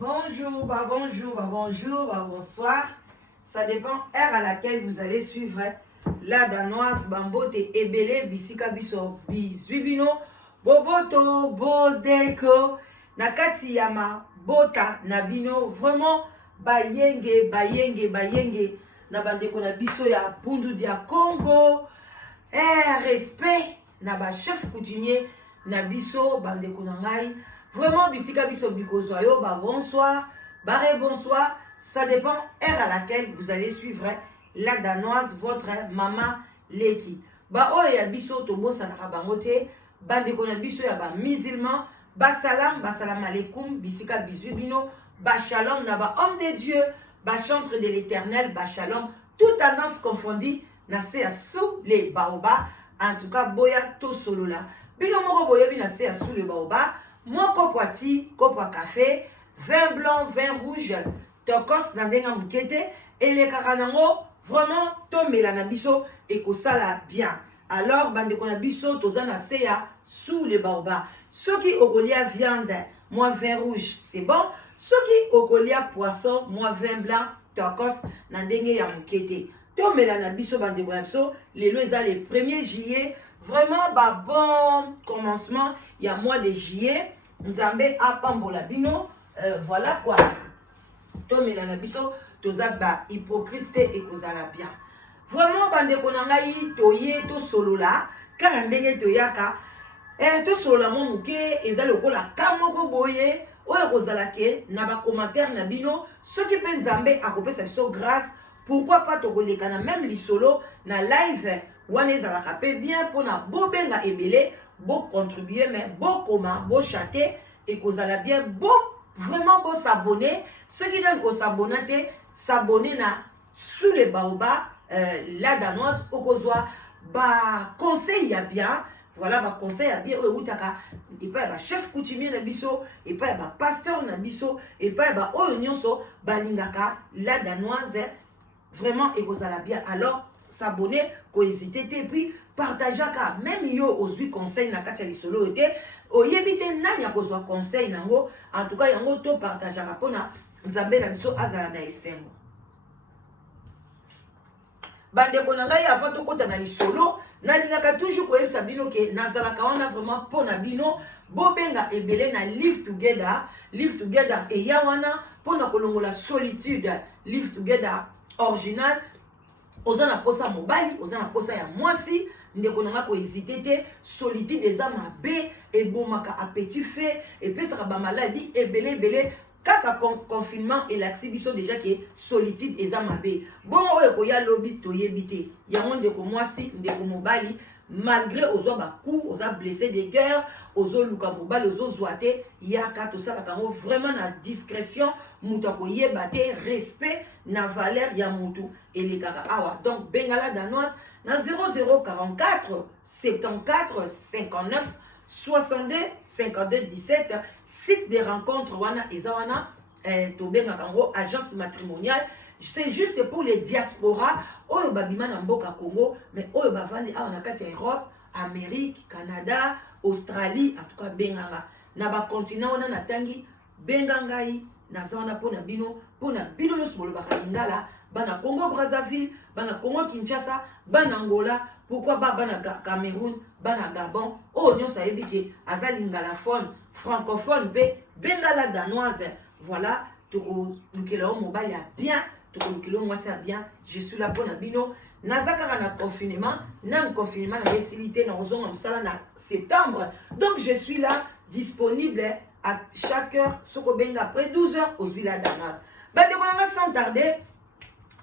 Bonjour, bonjour, bonsoir. Ça dépend heure à laquelle vous allez suivre la danoise Bambote Ebele Bisika Biso Bizwibino Boboto Bodeko Nakati Yama Bota Nabino. Vraiment bayenge na bandeko na biso ya Pundu dia Congo. Respect na ba chef coutumier na biso bandeko na ngai. Vraiment bisika biso bikozwa yo ba bonsoir, bonsoir. Ça dépend heure à laquelle vous allez suivre la danoise, votre maman Leki. Ba o ya biso to bosa na bango te, bandeko na biso ya ba musulman, ba salam alaikum, bisika bizubino, ba shalom na ba homme de Dieu, ba chantre de l'Éternel, ba shalom, toute tendance confondue, na se sous les baobas. En tout cas boya to solo la. Bino moko boya bi na se sous les baobas. Moi, copoati, copo café, vin blanc, vin rouge, tokos nandenga mukete, et les karanango, vraiment, tombe la nabiso, et que ça la bien. Alors, bande konabiso, tozana seya, sous les baobas. Ceux qui ogolia viande, moi vin rouge, c'est bon. Ceux qui ogolia poisson, moi vin blanc, tokos nandenga ya mukete. Tombe la nabiso, bande konabiso, les lois les 1er juillet, vraiment, bah bon commencement, il y a mois de juillet. Nzambe apambola bino, voilà quoi. Tomela na biso tozaba hypocrite et kozala bien. Vraiment bande konangai toye to solo la, car ndenge toyaka to solo la momuke ezali lokola kamoko boye oyo kozala ke na ba commentaire na bino ceux qui pe Nzambe akopesa biso grâce. Pourquoi pas tokoleka na même lisolo na live wana ezalaka pe bien pona bobenga ebele. Beau contribuer, mais beau comment, beau chanter et qu'on a bien beau, vraiment beau s'abonner. Ceux qui donnent au s'abonner na sous les baobas, la danoise, au kozwa, bah conseil ya bien, voilà, bah conseil ya bien, et pas bah chef coutumier na biso, et pas bah pasteur na biso, et pas bah nyonso, bah lingaka, la danoise, vraiment, et qu'on a bien. Alors, s'abonner, hésiter et puis partager même yo osui conseil na kati ya lisolo ete oyebite nani ya kozwa conseil nango. En tout cas yango to partager pona Nzambe na biso azala na esengo. Bande ko ngai avant to kota na lisolo nalingaka toujours koyebisa bino ke nazalaka wana vraiment pona bino bobenga ebele na live together e ya wana pona kolongola solitude. Live together original ozana posa mobali, ozana posa ya mwasi, ndeko nanga ko hésiter te, solitude eza mabe, ebomaka appétit fait, et pesaka ba maladie ebele kaka confinement et l'axibiso déjà que solitude eza mabe. Bon oyo ko ya lobi to yebite. Yango ndeko mwasi, ndeko mobali, malgré ozo ba coup, ozo blessé de cœur, ozo luka mobali, ozo zoate, yaka to sala kango vraiment na discrétion, muta ko yebate, respect na valeur ya mutu et les kaka awa. Donc bengala danoise na 0044 74 59 62 52 17 site de rencontre wana ezawana to benga kango agence matrimoniale. C'est juste pour les diaspora oyo babima na mboka Congo, mais oyo bavandi awa na kati ya Europe, Amérique, Canada, Australie, en tout cas benganga na ba continent wana na tangi benga ngai nazana pona bino no solo baka lingala bana Congo Brazzaville, bana Congo Kinshasa, bana Angola, pourquoi pas bana Cameroun, bana Gabon, oh nyonso ebike azali ngalaphone, francophone be bengala danoise. Voilà, to lukela o mobile ya bien, to lukela moi ça bien, je suis là pour na bino. Nazaka na confinement, na confinement na récilité na ozonga msala na septembre. Donc je suis là disponible à chaque heure, soko benga après 12 heures aux villas danoises. Bande konanga sans tarder,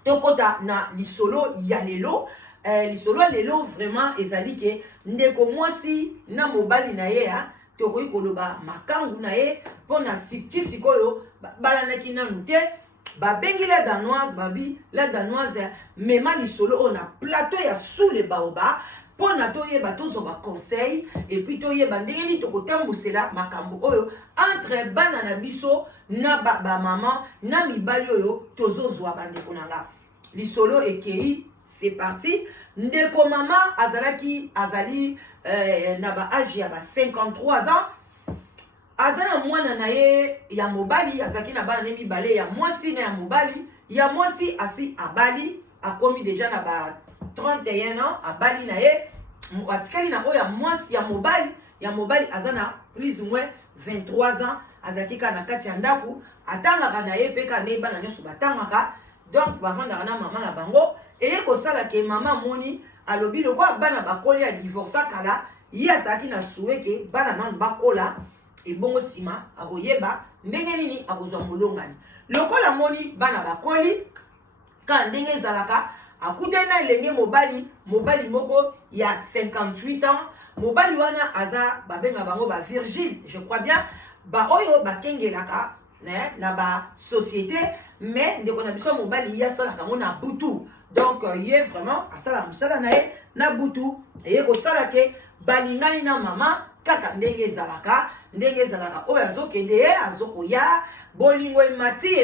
tokota na lisolo ya lelo. Lisolo ya lelo vraiment ezali ke ndeko mwasi na mobali na ye ha tokoyi koloba makangu na ye pona sikoyo balanaki nanu te babengi la danoise babi la danoise mema lisolo on a plateau ya sous les baobas pona toyeba tozoba conseil et puis toyeba ndenge ni tokotambusela makambo oyo entre bana na biso na ba maman na mibali oyo tozozwa bandeko nanga lisolo ekei. C'est parti. Ndeko mama azali na ba âge ya ba 53 ans. azana mwana na ye ya mobali azaki na bana ne mibale ya mwasi na ya mobali ya mwasi asi abali akomi deja na ba 31 ans abali na ye atikali na oyo ya mobali azana plus ou moins 23 ans azaki ka na kati ya ndaku atangaka na ye pe ka ne bana nyonso batangaka donc bavandaka na mama na bango eye kosala ke mama moni alobi lokwa bana bakoli ya divorce kala ye azalaki na souhait ke bana nanu bakola ebongo nsima akoyeba ndenge nini akozwa molongani lokola moni bana bakoli ka ndenge ezalaka akutani na elenge mobali moko ya 58 ans mobali wana aza babenga bango ba virgile je crois bien ba oyo bakengelaka na ba société mais ndeko na biso mobali ye asalaka yango na butu donc ye vraiment asala mosala na ye na butu eye kosala ke balingani na mama kaka ndenge ezalaka oyo azokende ye azokoya bolingo emati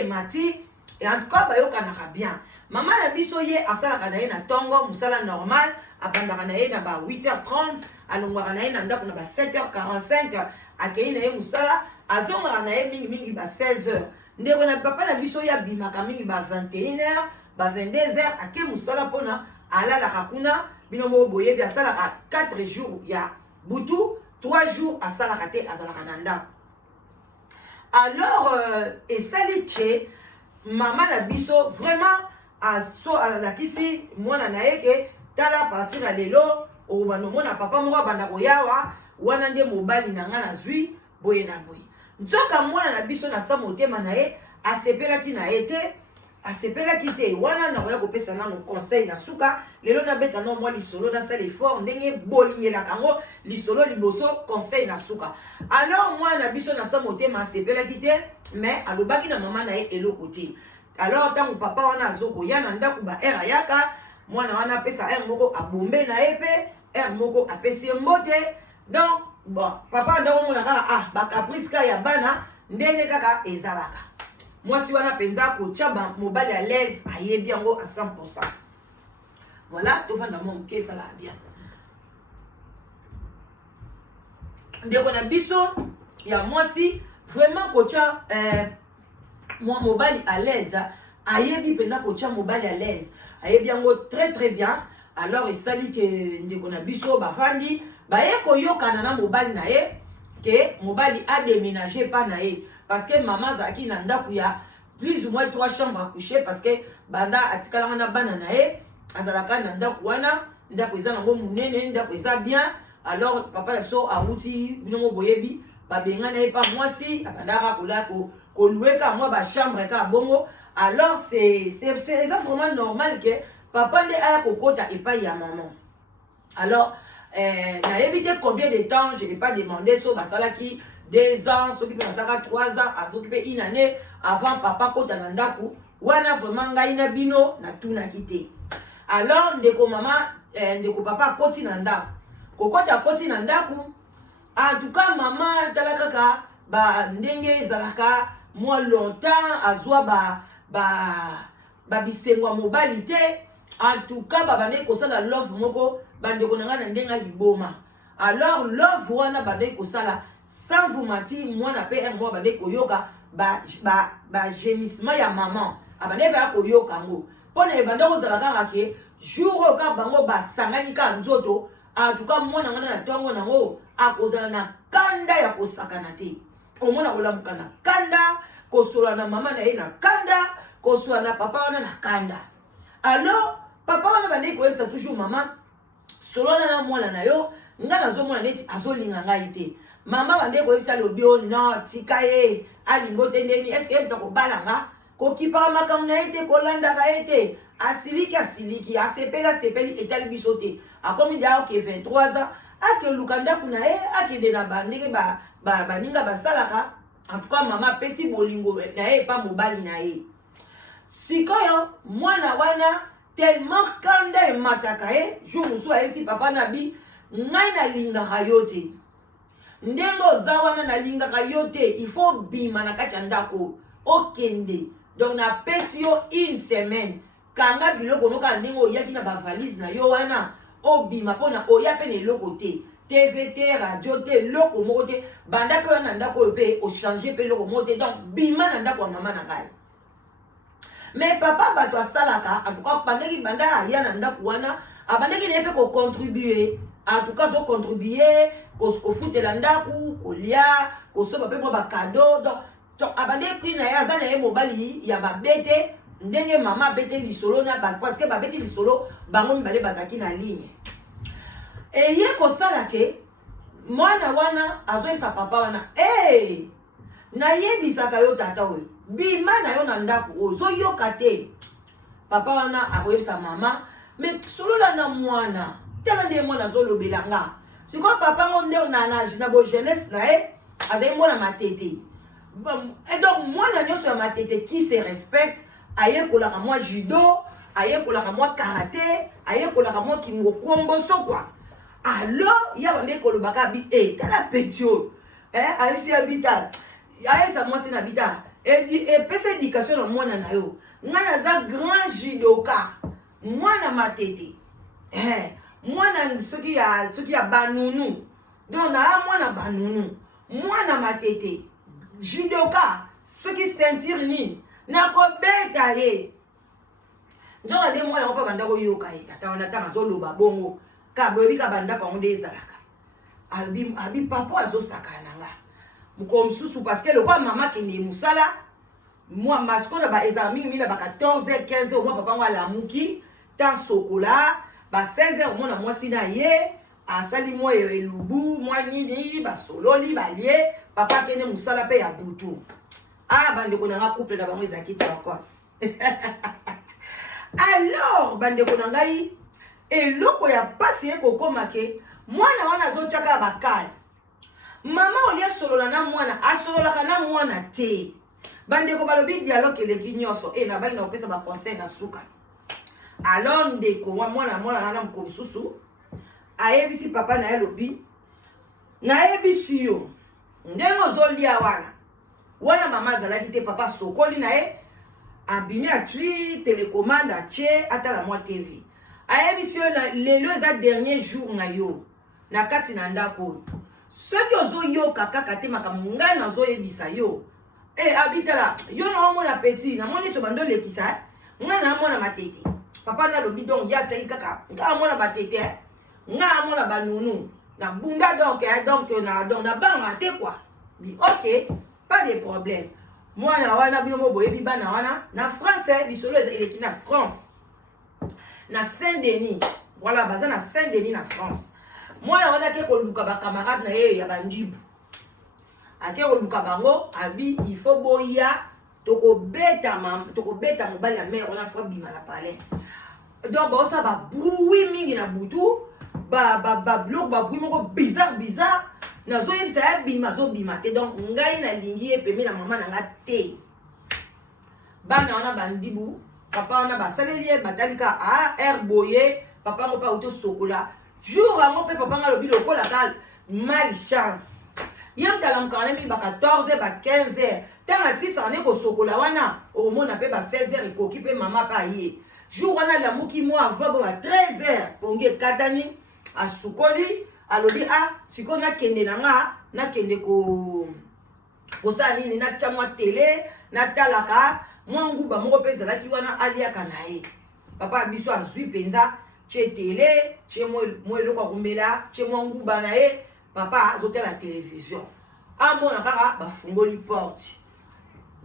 en tout cas bayokanaka bien mama na biso ye asalaka na ye na ntongo mosala normal abandaka na ye na ba 8h30 alongwaka na ye na ndako na ba 7h45 akei na ye mosala azongaka na ye mingi ba 16h ndeko na papa na biso ye abimaka mingi ba 21h ba 22h ake mosala mpona alalaka kuna bino moko boyebi asalaka 4 jours ya butu 3 jours asalaka te azalaka na ndako alors esali ke mama na biso vraiment alakisi mwana na ye ke tala partir ya lelo obanomona papa moko abanda koyawa wana nde mobali na nga nazwi boye na boye nzoka mwana na biso na sa motema na ye asepelaki na ye te asepelaki te wana nakoya kopesa nano conseil na suka lelo nabeta no mwa lisolo nasala effort ndenge bolingelaka yango lisolo liboso conseil na suka alors mwana na biso na sa motema asepelaki te mais alobaki na mama na ye eloko te alors ntango papa wana azokoya na ndako ba aire ayaka mwana wana apesa aire moko abombe na ye pe aire moko apesi ye mbote donc bon papa ndako mona kaka bakaprice ka ya bana ndenge kaka ezalaka mwasi wana penza kotia mobali à l'aise ayebi yango à 100%. Voilà, tovanda mo moke sala bien. Ndeko na biso ya mwasi vraiment kotia mobali à l'aise ayebi penza kotia mobali à l'aise ayebi yango très bien. Alors esali ke ndeko na biso bafandi baye koyokana na mobali na ye ke mobali a déménager pas na ye parce que maman zaki na ndaku ya plus ou moins 3 chambres à coucher parce que banda atikala na bana na ye azalaka na ndaku wana ndaku eza nango munene ndaku eza bien alors papa la biso awuti bino boyebi babenga na ye pa mwasi abandaka kola ko louer ka moi ba chambre ka bongo alors c'est vraiment normal que papa nde aya kokota epai ya maman alors nayebi te combien de temps je n'ai pas demandé so basalaki 2 ans soki pe basaka 3 ans soki pe 1 année avant papa kota na ndaku wana vraiment ngai na bino natunaki te alors ndeko mama ndeko papa akoti na ndaku kokota akoti na ndaku en tout cas mama tala kaka ndenge ezalaka moi longtemps azwa bisengwa mobali te en tout cas babande kosala love moko bandeko na nga na ndenga liboma alors love wana bande kosala sans vous mentir mwana pe moi bande koyoka gémissement ya maman abande ba koyoka ngo pona bande kozala kaka ke jour ka bango basangani ka nzoto en tout cas mwana ngana na tongo nango akozala na kanda ya kosakana te omona kolamuka na kanda kosola na mama na ye na kanda kosola na papa wana na kanda alors papa wana bande koyebisa toujours mama solona na mwana na yo nga nazomona neti azolinga ngai te mama bande koyebisa lobi o non tika ye alingo te ndeni eske ye mtoko balanga kokipaka makambo na ye te kolandaka ye te asiliki asepeli etali biso te akomi de aoke 23 ans akeluka ndako na ye akende na bandenge baninga basalaka en tout cas mama apesi bolingo na ye epa mobali na ye sikoyo mwana wana tellement kanda emataka ye jour mosusu ayebisi papa na bi ngai nalingaka yo te ndenge oza wana nalingaka yo te il faut bima na kati ya ndako okende donc napesi yo 1 semaine kanga biloko noka ndenge oyaki na bavalise na yo wana obima mpona oya mpe na eloko te TV te, radio te, loko moko te, banda pe wana ndako pe o changer pe loko moko te, donc bima na ndako maman na ngai. Mais papa bato asalaka, en tout cas pandeki banda ya na ndako wana, abandeki na pe ko contribuer, en tout cas zo contribuer, ko futela ndako, ko lia, ko soba pe mo ba cadeau, donc abandeki na ya zana ye mobali ya ba bete, ndenge mama bete lisolo na ba parce que ba bete lisolo bango mbale bazaki na ligne. Et ye ko sala ke mwana wana azoyebisa papa wana nayebisaka yo tata oyo bima na yo na ndako ozoyoka te. Papa wana akoyebisa mama me solola na mwana tala nde mwana azolobela nga sikoyo papa ngo nde na bo jeunesse na ye azali mwana matete. Et donc mwana nyonso ya matete qui se respecte ayekolaka mwa judo, ayekolaka mwa karate, ayekolaka mwa kimokomboso quoi. Alors ya bande kolobaka bi tala petio alisi habita ayesa mwasi na bita pesa éducation na mwana na yo ngana za grand judoka mwana matete mwana soki ya banunu donc na mwana banunu mwana matete judoka soki ceinture nini na kobeta ye njonga de mwana mpa banda koyoka ye tata wana tanga zoloba bongo kabobi ka banda ko nde ezalaka abi papa azosaka nanga mukomsusu parce que le quoi maman qui ne musala moi maskona ba ezami mina ba 14h 15h moi papa moi la muki tant sokola ba 16h moi na moi sina ye asali moi elubu moi nini ba sololi ba lie papa kene musala pe ya butu bande ko na couple na bango ezaki takos. Alors bande ko na ngai eloko ya pasi ekokoma ke mwana wana azotiaka bakala mama olia solola na mwana asololaka na mwana te. Bandeko balobi dialogue eleki nyonso na bangi na kopesa baconseil na suka. Alors ndeko mwana ngana mokomosusu ayebisi papa na ye lobi nayebisi yo ndenge ozolia wana mama azalaki te papa sokoli na ye abimi atui télécommande atie atala mwa TV. Ayebisi yo lelo eza dernier jour na yo na kati na ndako soki ozoyoka kaka te makambo ngai nazoyebisa yo abitala yo na omona petit na moni to bando lekisa ngai na mona matete papa na lobi donc ya tsayi kaka ngai mona matete ngai mona banunu na bunda donc na banga te quoi bi OK pas de problème mwana wana bino boyebi bana wana na France lisolo eleki na France na Saint-Denis. Voilà, baza na Saint-Denis na France. Moi na wana ke ko luka ba camarade na ye ya bandibu. Ake ko luka bango abi il faut boya toko beta mobali ya mère ona fois bima na palais. Donc ba ça ba bruit mingi na butu ba bloc ba bruit moko bizarre na zo yebisa ya bima zo bima te donc ngai na lingi e peme na mama na nga te. Bana wana bandibu papa wana basaleli batalika boye papa ngo pa auto sokola jour ngo pe papa nga lobi lokola kal malchance yam tala mkane mi ba 14h ba 15h tanga 6 ane ko sokola wana o mona pe ba 16h ikoki pe mama pa ye jour wana la muki mo avant ba 13h ponge katani asukoli alobi siko na kende na kende ko sa nini na chamwa tele na talaka mwanguba moko pesa laki wana aliaka na ye papa biso azui penza che tele che mo eloko kumbela che mwanguba na ye papa azotela télévision amona kaka bafungoli porte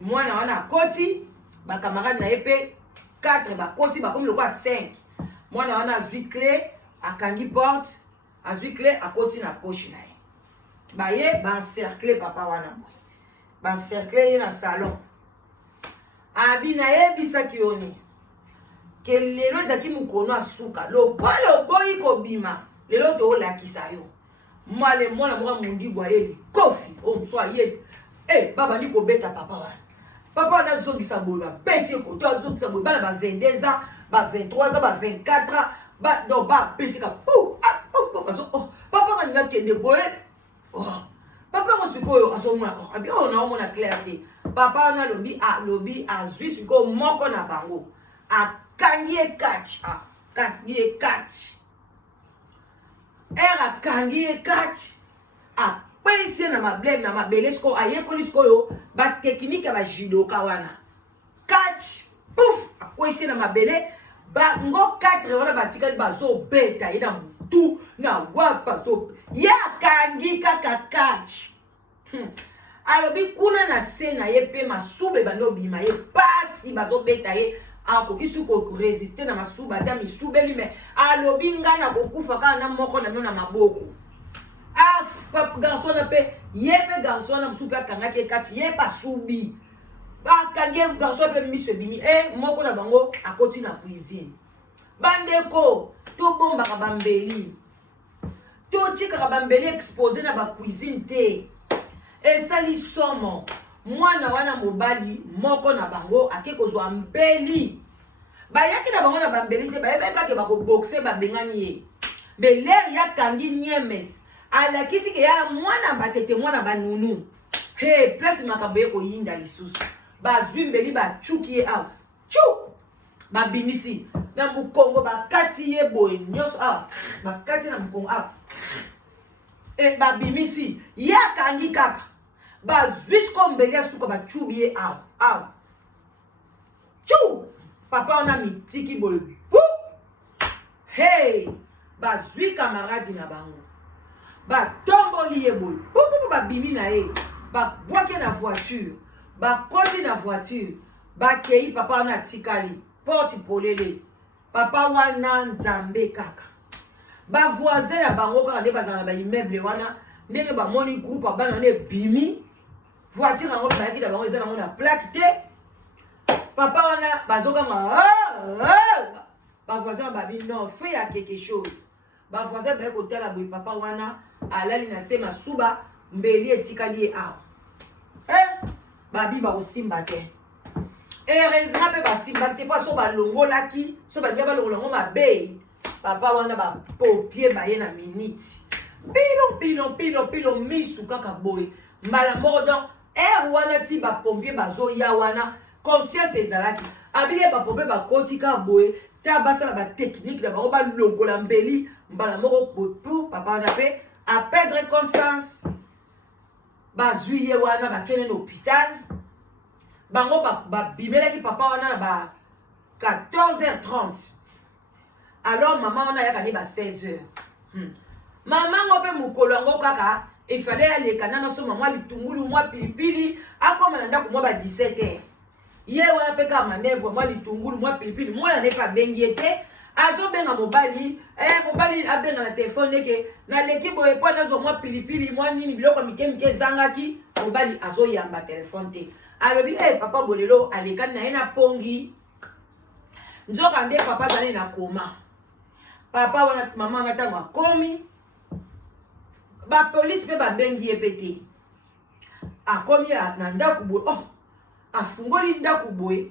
mwana wana koti ba camarade na ye pe 4 ba koti ba comme le quoi 5 mwana wana azui clé akangi porte azui clé akoti na poche na ye ba ye ba encercler papa wana boy ba encercler ye na salon abina yebisaki yoni ke lelo ezaki mukono asuka lopalo boyi kobima lelo to olakisa yo mwale mwana mwa mundi bwa yeli kofi mswa yeli baba ni kobeta papa wana papa na zongisa bola beti ko to zongisa bola bana ba 22 ans ba 23 ans ba 24 ans ba do ba petika papa nga kende boye papa ngo sikoyo asomwa abi na omona clarté papa na lobi azwi siko moko na bango akangie catch era kangi e catch a pese na mablème na mabelesko ayekolisko yo ba technique ba judoka wana catch pouf a kwese na mabele ba ngo 4 wana batikali bazo beta ina mutu na wapa so ya kangi kaka catch alobi kuna na sena ye pe masube bando bima ye pasi bazo beta ye akoki suko résister na masuba ta misubeli me alobi ngana kokufa kana na moko na na maboko garçon na pe ye pe garçon na musuka kanga ke kati ye pa subi ba kange garçon pe mi se bimi moko na bango akoti na cuisine bandeko to bomba ka bambeli to chika ka bambeli exposé na ba cuisine te esali somo mwana wana mobali moko na bango akeko zo mbeli bayaki na bango na bambeli te bayebeka ke bako boxer babengani ye beler ya kangi nyemes alakisi ke ya mwana batete mwana banunu place makambo ye koyinda lisusu bazwi mbeli bachuki ye awa chu babimisi na mukongo bakati ye boye nyonso awa bakati na mukongo awa babimisi ya kangi kaka bazwisko mbeli asuka bachubi ye awa chu papa wana mitiki boye bazwi kamaradi na bango batomboli ye boye pupupu babimi na ye babwaki na voiture bakoti na voiture bakei papa wana atikali porte polele papa wana nzambe kaka bavoisin na bango kaka nde bazala na baimmeuble wana ndenge bamoni groupe abana wana ebimi voiture yango bayaki na bango eza nango na plaque te papa wana bazokanga bavoisin babi non fait ya quelque chose bavoisin baye kotala boye papa wana alali na se masuba mbeli etikali ye awa babi bakosimba te heureusement mpe basimba te mpo so balongolaki so balingi balongolango mabe papa wana bapopie baye na minute pilo misu kaka boye mbala moko donc wana ti bapompie bazoya wana conscience ezalaki abili bapompie bakoti kaka boye ta basala batechnique na bango balongola mbeli mbala moko potu papa wana mpe aperdre conscience bazwi ye wana bakende na hôpital bango babimelaki papa wana na ba 14h30 alors mama wana ayaka ne ba 16h mama ngo mpe mokolo yango kaka efale aleka nano so mama litungulu mwa pilipili akoma na ndako mwa ba 17h ye wana mpe kaka manevre mwa litungulu mwa pilipili mwana ne pa bengi ye te azobenga mobali mobali abenga na telefone eke naleki boye mpo nazwa mwa pilipili mwa nini biloko mike ezangaki mobali azoyamba telefone te alobi papa bolelo alekani na ye na pongi nzoka nde papa azali na koma papa wana mama wana ntango akomi bapolisi mpe babengi ye mpe te akomi na ndako boye afungoli ndako boye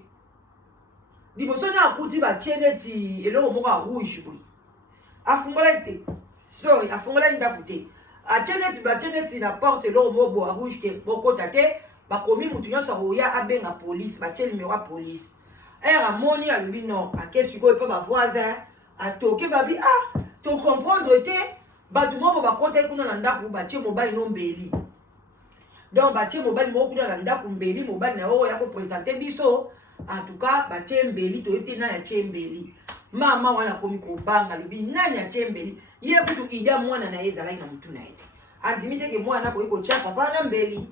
liboso na akuti batie neti eloko moko ya rouge boye afungolaki te sorry afungolaki ndako te batie neti na porte eloko moko boye ya rouge ke bokota te bakomi mutu nyonso akoya abenga polisi batie numero ya polisi amoni alobi non ake sikoyo mpe bavoisin atoke babi tocomprendre te bato moko bakotaki kuna na ndako batie mobali no mbeli donc batie mobali moko kuna na ndako mbeli mobali na oyo ya kopresente biso en tout cas batie mbeli toyebi nani atie mbeli mama wana akomi kobanga lobi nani atie mbeli ye kutu ida mwana na ye ezalaki na mutu na ye te andimi teke mwana akoki kotia papa na mbeli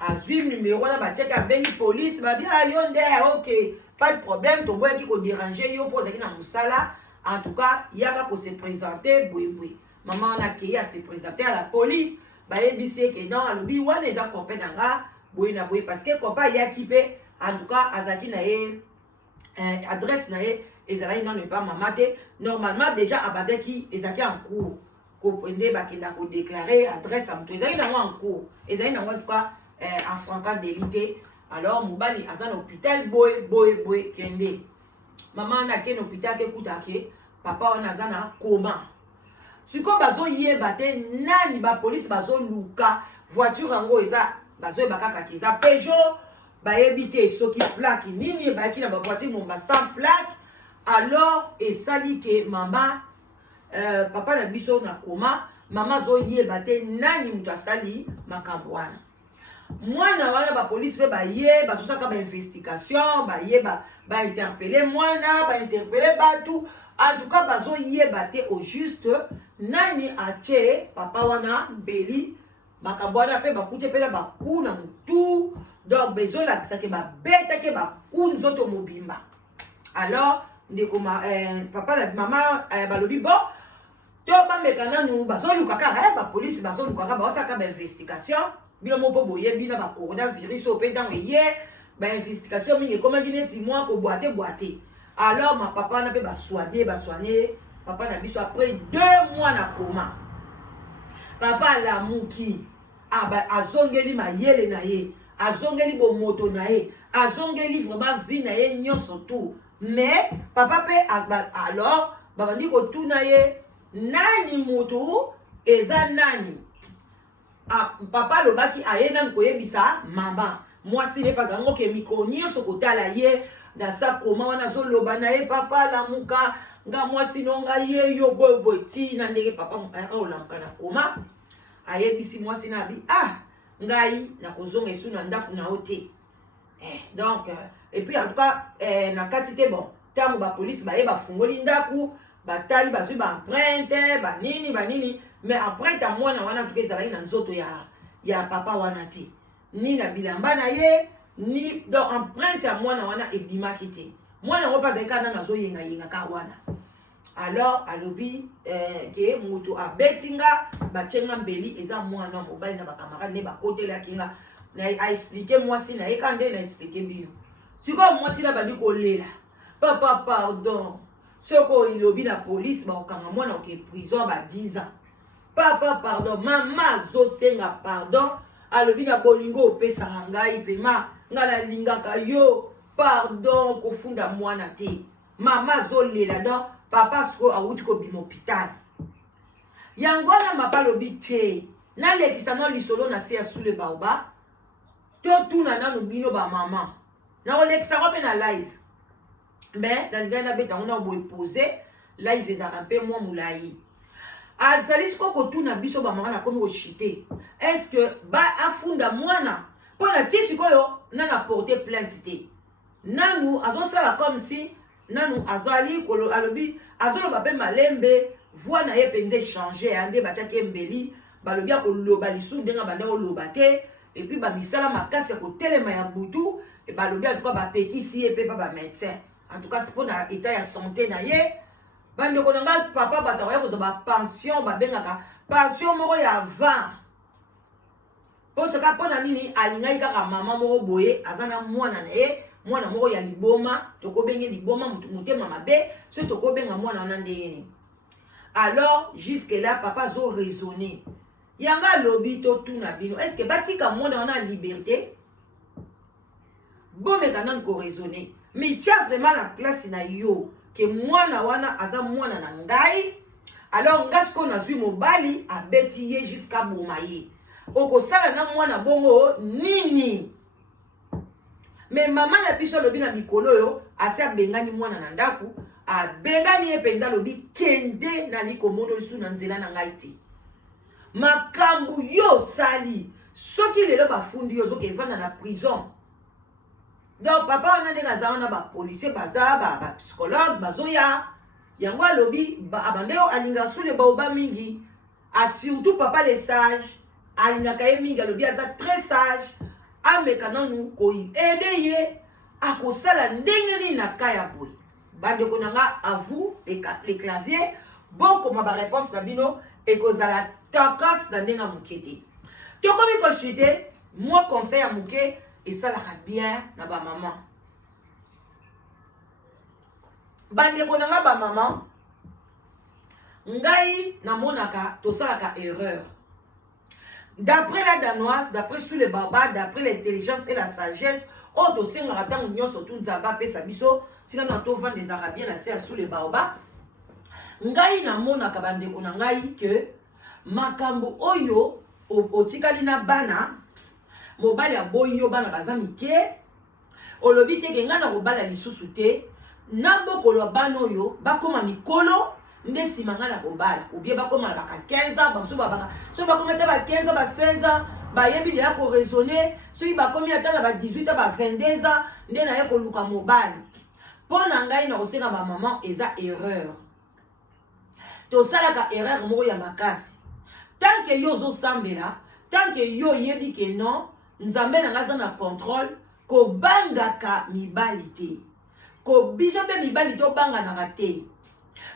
azwi numero wana batiaki abengi polisi babi yo nde ok pas de problème toboyaki kodéranger yo mpo ozalaki na mosala en tout cas yaka kose présente boyeboye mama wana akei ase présente à la police bayebisi eke non alobi wana eza copain na nga boye na boye parce que copain ayaki mpe en tout cas azalaki na ye adresse na ye ezalaki nano epa mama te normalement déjà abandaki ezalaki en cours kopende bakenda kodéclare adresse ya moto ezalaki nango en cours ezalaki nango en tout cas en franca délité alors mobali aza na hôpital boye kende mama wana ake na hôpital akekuta ke papa wana aza na koma sikoyo bazoyeba te nani bapolisi bazoluka voiture yango eza bazoyeba kaka ke eza Peugeot bayebi te soki plaque nini bayaki na bavoiture momba sans plaque alors esali ke mama papa na biso na koma mama zo yeba te nani mutu asali makambo wana mwana wana ba police pe ba ye ba sosaka ba investigation ba ye ba interpeller mwana ba interpeller batu en tout cas bazo yeba te au juste nani atie papa wana beli makambo wana pe bakute pe na bakuna mutu donc bezo la ça ke ba beta ke ba kunzoto mobimba alors ndeko papa la mama balobi bon to ba mekana nu bazoluka kaka ba police bazoluka kaka ba osaka ba investigation bino mopo boye bina ba coronavirus au pe dans ye ba investigation mingi comme neti moi ko boite alors ma papa na pe ba soigner papa na biso après 2 mois na coma papa la muki azongeli mayele na ye azongeli bomoto na ye azongeli vraiment vie na ye nyonso tout mais papa pe alors babandi kotuna ye nani mutu eza nani papa lobaki aye nani koyebisa mama mwasi ne pas ango ke mikro nyonso kotala ye na sa koma wana zoloba na ye papa lamuka nga mwasi no nga ye yo boy ti na ndenge papa olamuka na koma ayebisi mwasi na bi ngai na kozonga esu na ndaku na ote donc et puis en tout cas na kati te bon tango ba police ba ye ba fungoli ndaku batali bazwi ba empreinte ba nini mais empreinte à mwana wana tuke ezalaki na nzoto ya papa wana te ni na bilamba na ye ni donc empreinte ya mwana wana ebimaki te mwana ngo pa zalika na nazoyenga ka wana alors alobi ke mutu abetinga bachenga mbeli eza mwana mobali na bakamarade ne bakotelaki nga na expliquer mwasi na ekande na expliquer bino siko mwasi na bandi kolela papa pardon soko ilobi na police bakokanga mwana oke prison ba 10 ans papa pardon mama zosenga pardon alobi na bolingo opesaka ngai pema nga nalingaka yo pardon kofunda mwana te mama zolela don papa siko awuti kobima hôpital yango na mapa lobi te nalekisa no lisolo na se ya sule baoba totuna nanu bino bamama nakolekisako mpe na live mais nalingai nabetango na boye pose live ezaka mpe mwa molai azali siko kotuna biso bamama nakomi koshite est ce que afunda mwana mpo na ti sikoyo nanu aporte plainte te nanu azosala comme si nanu azali alobi azoloba mpe malembe voi na ye mpenza échange nde batiaki embeli balobi akoloba lisu ndenge banda koloba te epuis bamisala makasi ya kotelema ya butu balobi antuka bapekisi ye mpe pa bamédecin en tout cas mpo na état ya santé na ye bandeko na ngai papa bato akoya kozwa bapension babengaka pension moko ya 20 mpo seka mpo na nini alingaki kaka mama moko boye aza na mwana na ye mwana moko ya liboma tokobenge liboma motema mabe so tokobenga mwana wana ndenge nini alors jusque là papa zo raisonner yanga lobi totuna bino est ce que batika mwana wana ya liberté bomeka nani ko raisonner mais tia vraiment la place na yo ke mwana wana aza mwana na ngai alors ngai siko nazwi mobali abeti ye jusqu'à boma ye okosala na mwana bongo nini mais mama na biso lobi na mikolo yo asi abengani mwana na ndaku abengani ye mpenza lobi kende nali komono lisu na nzela na ngai te makambu yo sali soki lelo bafundi yo zoke evanda na prison donc papa wana ndenge aza wana bapolisier baza bapsychologue bazoya yango alobi abande oyo alingaka sule baoba mingi surtout papa le sage alingaka ye mingi alobi aza très sage ameka nanu koyede ye akosala ndenge nini na ka ya boye bandeko na nga à vous les claviers bokoma baréponse na bino ekozala takasi na ndenge ya moke te tokomi koshite moi conseil ya moke esalaka bien na bamama bandeko na nga bamama ngai namonaka tosalaka erreur d'après la danoise d'après sous le baba d'après l'intelligence et la sagesse oyo tosengaka ntango nyonso tu nzambe apesa biso tika na tovanda des arabiens na se ya sous le baoba ngai namonaka bandeko na ngai ke makambo oyo otikali na bana mobali aboyi yo bana baza mike olobi teke ngai na kobala lisusu te na bokolo ya bana oyo bakoma mikolo nde simanga na kobala ou bien bakoma na baka 15 ans bamso babaka so bakoma ta ba 15 ans ba 16 ans ba yebi de la ko raisonner so bakomi ata na ba 18 ans ba 22 ans nde na ye ko luka mobali pona ngai na kosenga ba maman eza erreur to salaka erreur moko ya makasi tant que yo zo sambela tant que yo yebi ke non nzambe na ngaza na contrôle ko bangaka mibali te ko biso be mibali to banga na te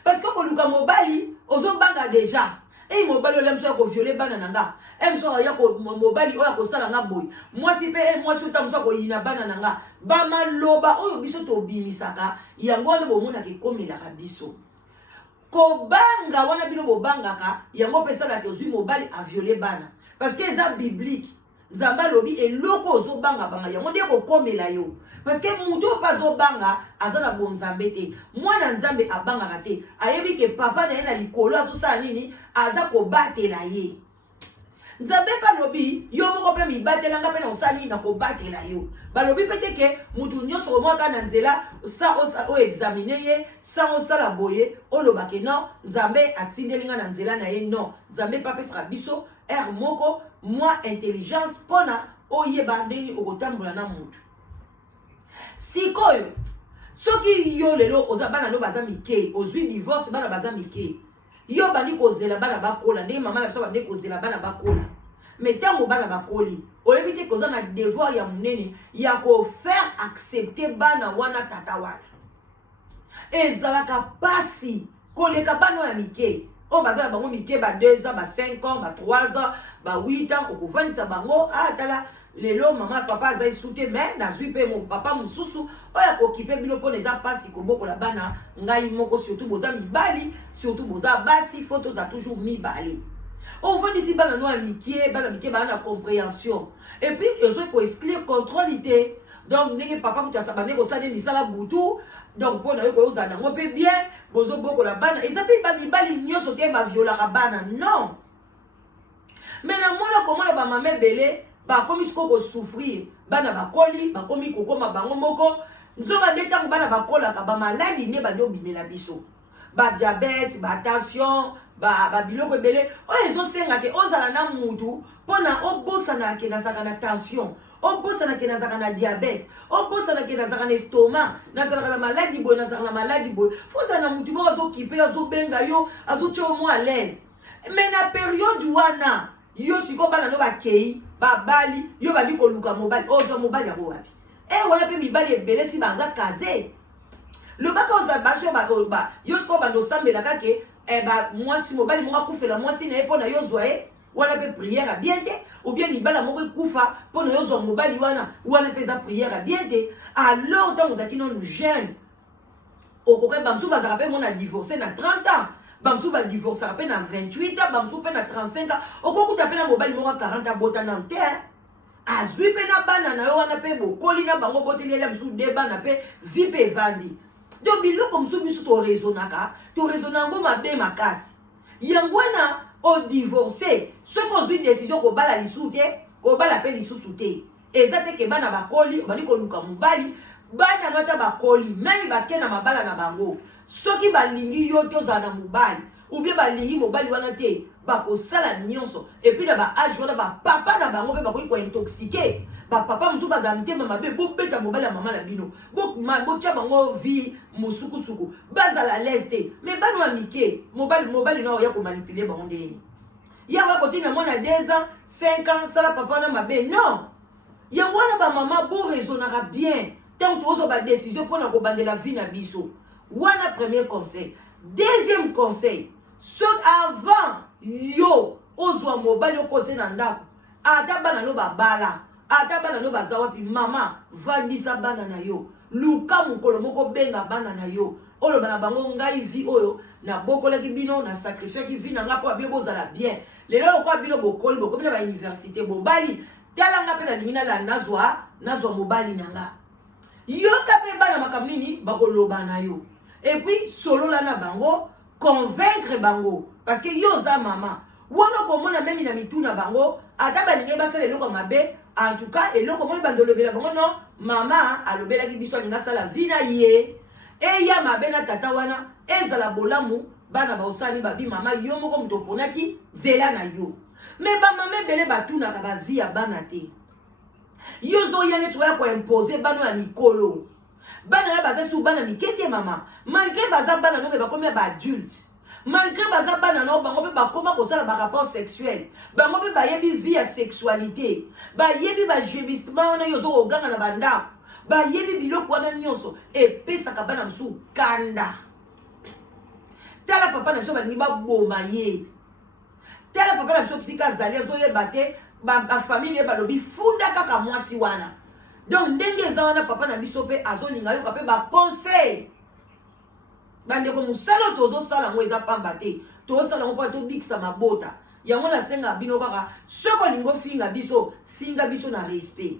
parce que ko luka mobali ozo banga déjà et mobali ole mso ko violer bana nanga mso ya ko mobali oya ko sala nga boy mwasi pe mwasi utamso ko yina bana nanga ba maloba oyo biso to bimisaka yango ne bomona ke komela ka biso ko banga wana bino bobangaka yango pesa la ke ozui mobali a violer bana parce que eza biblique Nzamba lobi eloko ozo banga banga yango de ko komela yo parce que muto pas zo banga azana bon nzambe te mwana nzambe abanga kate ayebi ke papa na ye na likolo azo sa nini aza ko batela ye nzambe pa lobi yo moko pe mi batela nga pe na osani na ko batela yo ba lobi pete ke mutu nyoso mo ka na nzela sa o examiner ye sa o sala boye o loba ke non nzambe atindeli nga na nzela na ye non nzambe pa pesa biso er moko moi intelligence pona oyeba ndeni okotambola na mutu sikoyo soki yo lelo oza bana no baza mike ozwi divorce bana baza mike yo bandi kozela bana bakola ndenge mama na biso bandi kozela bana bakola mais tango bana bakoli oyebi te koza na devoir ya munene ya ko faire accepter bana wana tata wana ezalaka pasi koleka bana ya mike o bazala bango mike ba 2 ans ba 5 ans ba 3 ans ba 8 ans okufandisa bango atala lelo mama papa azai soute mais nazwi pe mon papa mususu oya kokipe bino pona eza pasi kobokola bana ngai moko surtout boza mibali surtout boza basi photo za toujours mibali on veut d'ici bana no amitié bana mike bana na compréhension et puis ils ko exclure contrôlité donc ndenge papa kutasa bane ko sale misala butu donc pona yo ko uzana ngo pe bien bozo bokola bana eza pe ba mibali nyoso te ba viola bana non mais na mona comment ba mama belé ba komi ko souffrir bana bakoli ba komi kokoma bango moko nzoka ndeta bana bakola ka ba maladi ne ba do bimela biso ba diabète ba tension ba biloko belé o ezo senga ke ozala na mutu pona obosana ke nazaka na tension obosana ke nazaka na diabète obosana ke nazaka na estomac nazaka na maladi boy nazaka na maladi boy foza na mutu bo azo kipe azo benga yo azo tcho mo à l'aise mais na période wana yo siko bana no bakei babali yo bali ko luka mobali ozo mobali ya bowapi wana pe mibali ebele si baza kaze le baka oza basio ba yo siko bando sambela kake ba mwasi mobali monga kufela mwasi na epona yo zoe wana pe prière bien te ou bien libala moko kufa pona yo zo mobali wana pe za prière bien te alors tant ozaki non jeune okoka bamsu bazaka pe mona divorcer na 30 ans bamsu ba divorcer pe na 28 ans bamsu pe na 35 ans okokuta pe na mobali moko 40 ans bota na te azwi pe na bana na yo wana pe bokoli na bango botelela bisu de bana pe vie pe vandi donc biloko msu bisu to raisonnango mabe makasi yango na o divorcer ce qu'on zwi décision ko bala lisu te ko bala pe lisusu te eza te ke bana bakoli bani ko luka mobali bana nota bakoli même bake na mabala na bango soki balingi yo te ozala na mobali ou bien balingi mobali wana te bakosala nyonso et puis na ba âge wana ba papa na bango pe bakoki ko intoxiquer ba papa musu bazala mtema mabe bobeta mobali ya mama na bino botya bango vie musukusuku bazala l'aise te mais bano ya mike mobali na oya ko manipuler bango ndeni ya wa kotina mwana 2 ans 5 ans sala papa na mabe non ya mwana ba mama bo raisonnera bien tant que ozo ba décision pour na ko bandela vie na biso wana premier conseil deuxième conseil ce avant yo ozwa mobali okote na ndako ata bana no babala ata bana no bazawa pi mama vandisa bana na yo luka mukolo moko benga bana na yo olo bana bango ngai vi oyo na bokola ki bino na sacrifice ki vi na ngapo abio bozala bien lelo ko bino bokoli bokomi na ba université mobali tala nga pe na limina la nazwa mobali nanga yo kape bana makamnini bakoloba na yo et puis solo la na bango convaincre bango parce que yo za mama wana komona memi na mituna bango ata balinge basala eloko mabe en tout cas eloko mo bandolobela bango non mama alobela ki biso nga sala vina ye e ya mabe na tata wana ezala bolamu bana ba osali babi mama yo moko mutoponaki nzela na yo. Mais ba mama bele batuna ka ba vie ya bana te. Yo zo yane tu ya ko imposer bana ya mikolo. Bana na baza su bana mikete mama. Malgré baza bana no be ba combien ba adulte. Malgré baza bana no bango be ba koma ko sala ba rapport sexuel. Bango be ba yebi vie ya sexualité. Ba yebi ba gémissement na yo zo oganga na banda. Ba yebi biloko wana nyonso epesaka bana msu kanda. Tala papa na biso ba ni ba boma ye. Tala papa na biso psika zali zo yeba te ba famille ba lobi funda kaka mwasi wana. Donc ndenge za wana papa na biso pe azoninga yo kape ba conseil. Bande ko musalo tozo sala ngo eza pamba te. Tozo sala ngo pa to bikisa mabota. Yango na senga bino kaka soko lingo finga biso na respect.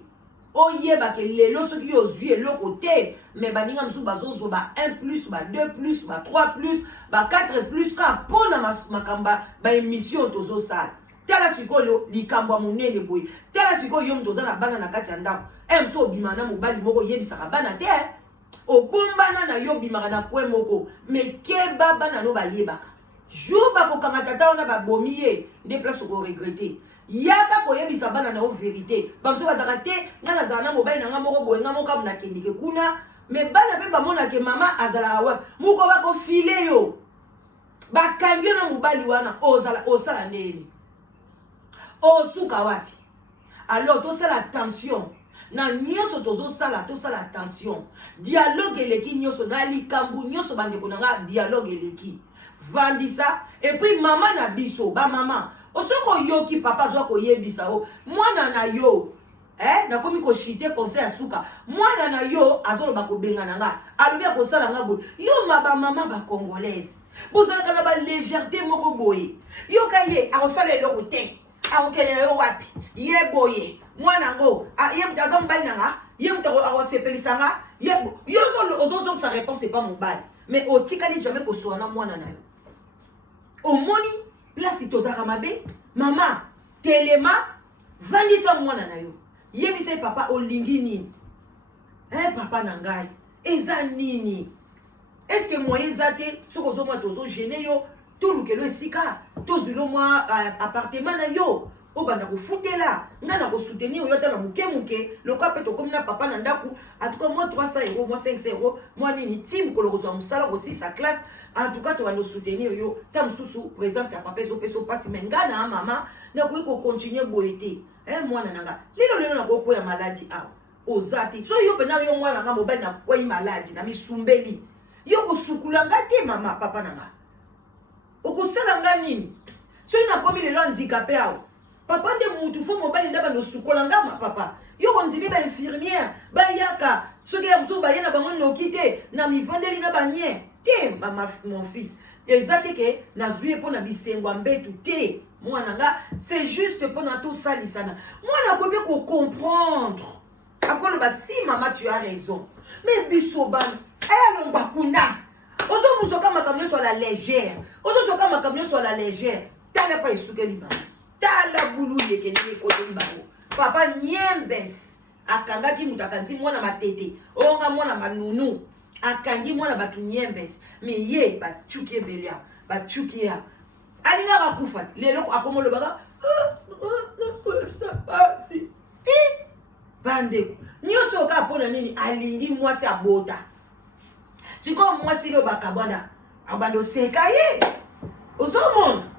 Oyeba ke lelo soki yo zwi eloko te me baninga msu bazozo ba 1 plus ba 2 plus ba 3 plus ba 4 plus ka pona makamba ba émission tozo sala. Tala sikolo likambo munene boy. Tala sikolo yo mtoza na bana na kati ya ndako. Mso obimana mobali moko yebisaka bana te. Obombana na yo bimaka na kwe moko me keba bana no ba yebaka. Juba ko kanga tata ona ba bomiye de place ko regretter. Yaka ko yebisa bana na o vérité. Ba mso bazaka te ngana zana mobali na ngamo boye ngamo kam na kendike kuna me bana pe ba mona ke mama azala wa. Muko ba ko file yo. Ba kangi na mobali wana osala nene. Osuka wapi. Alors to sala attention. Na nyoso tozo sala attention. Dialogue eleki nyoso na likambu nyoso bande konanga dialogue eleki. Vandisa et puis maman na biso ba maman. Osoko yoki papa zo ko yebisa o. Mwana na yo na komi ko chite conseil asuka. Mwana na yo azolo ba ko bengana nga. Alobi ko sala nga boy. Yo mama mama ba congolaise. Bozala kana ba légèreté moko boye. Yo kaye a osala eloko te. A okene yo wapi. Ye boye. Mwana ngo ye mtaza mbali nanga ye mtako awasepelisa nga ye yo zo sa réponse c'est pas mon bal mais otikali jamais ko soana mwana na yo omoni place tozaka mabe mama telema vandisa mwana na yo yebisa papa olingi nini papa na ngai eza nini est-ce que moi ezate soko zo moi tozo gêner yo tout lukelo esika tozulo moi appartement na yo obanda ko futela ngana ko soutenir yo tala muke le quoi peut comme na papa na ndaku en tout cas moi 300 €, moi 500 €, moi nini team ko lozo musala aussi sa classe en tout cas to va nous soutenir yo tam susu présence ya papa zo peso passe mengana mama na ko continuer boyete mwana nanga lelo na ko ya maladie a ozati so yo pena yo mwana nga mobali na ko maladie na misumbeli yo ko sukula ngate mama papa nanga okosala ngani so ina komi lelo handicapé a papa de mutu fo mobali ndaba no sukola ngama papa yo ondimi ba infirmière ba yaka soki ya mso ba yena bango no kite na mivandeli na banye te mama mon fils ezate ke na zuye pona bisengwa mbetu te mwana nga c'est juste pona to salisana mwana ko be ko comprendre akolo ba si mama tu as raison mais biso ban elo bakuna ozo musoka makamyo sur la légère ozo soka makamyo sur la légère tala pa isukeli ba tala bulu yekeni ko bango papa nyembes akangaki mutakanzi mwana matete onga mwana manunu akangi mwana batu nyembes mais ye ba chuke belia ba chukia alina bakufa lelo akomolo baka ça passe bande nyoso ka pona nini alingi mwasi abota siko mwasi lo bakabwana abando seka ye ozomona.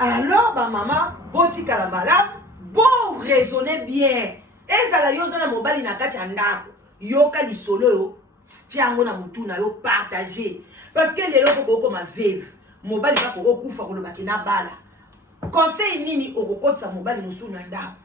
Alors, ba maman, boti kalambala, bon raisonner bien. Ezala yo zana mobali na kati andako. Yoka lisolo yo, tiango na mutu na yo partager. Parce que lelo koko ma veuve, mobali ba koko kufa ko lobaki na bala. Conseil nini okokotsa mobali musu na ndako.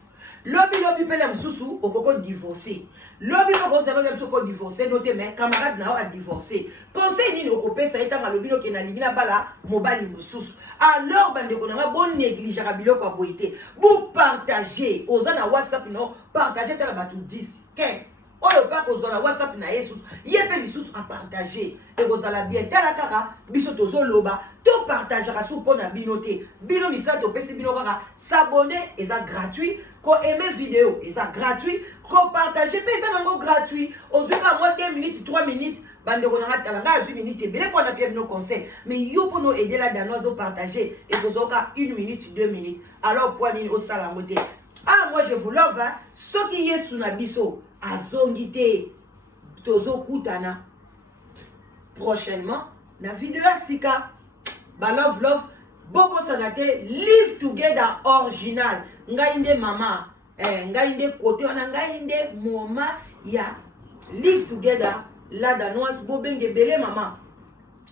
Lobi pele mususu okoko divorcer. Lobi ko zaba mususu ko divorcer note mais camarade na a divorcer. Conseil nini okopesa etanga lobi no kena libina bala mobali mususu. Alors bande ko na bon négligeable biloko aboité. Vous partager ozana WhatsApp no partager tala batu 10 15. Oyo pa ko zona WhatsApp na Yesu. Yepe bisusu a partager et kozala bien tala kaka biso tozo loba to to partagera sur pour na binoté bino misa to pesi bino kaka s'abonner et ça gratuit ko aimer vidéo et ça gratuit ko partager mais ça nango gratuit ozuka moi 2 minutes 3 minutes bande ko na tala nga 8 minutes bien ko na pia nos conseils mais yo pour nous aider la danoise au partager et kozoka 1 minute 2 minutes alors pour ni au sala ngote ah moi je vous love hein soki yesu na biso azongite tozo kutana prochainement na vidéo sika ba love bobo sanate live together original ngai nde mama ngai nde côté wana ngai nde moma ya live together la danoise bobenge belé mama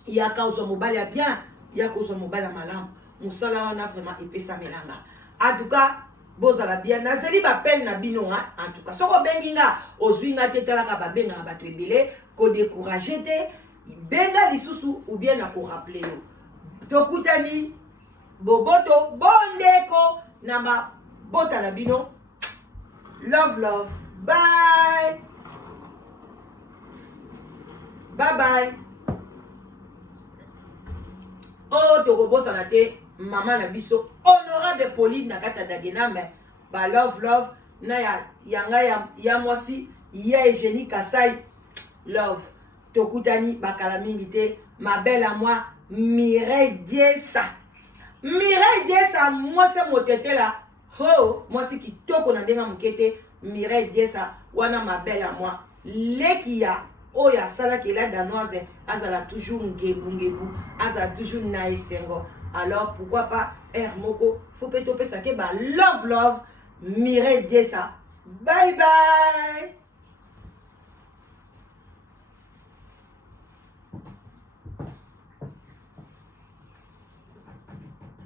ya kauzo mobali ya bien ya kauzo mobali ya malamu musala wana vraiment epesa melanga en tout cas bozala bien nazeli bapel na bino en tout cas soko bengi nga ozwi nga te talaka babenga bato ebele ko décourager te benga lisusu ou bien na ko rappeler yo tokutani boboto bondeko na bota na bino love bye bye oh tokobosa na te mama na biso honorable Pauline na kata dagena mais ba love na yanga ya mwasi ya Eugénie Kasai love tokutani bakala mingi te ma belle à moi Mireille Diesa moi c'est motete là oh moi c'est qui toko na ndenga mukete Mireille Diesa wana ma belle à moi lekia oya sala ki la danoise azala toujours ngebu azala toujours na esengo alors pourquoi pas moko faut peut-être ça ke ba love Mireille Diesa bye bye.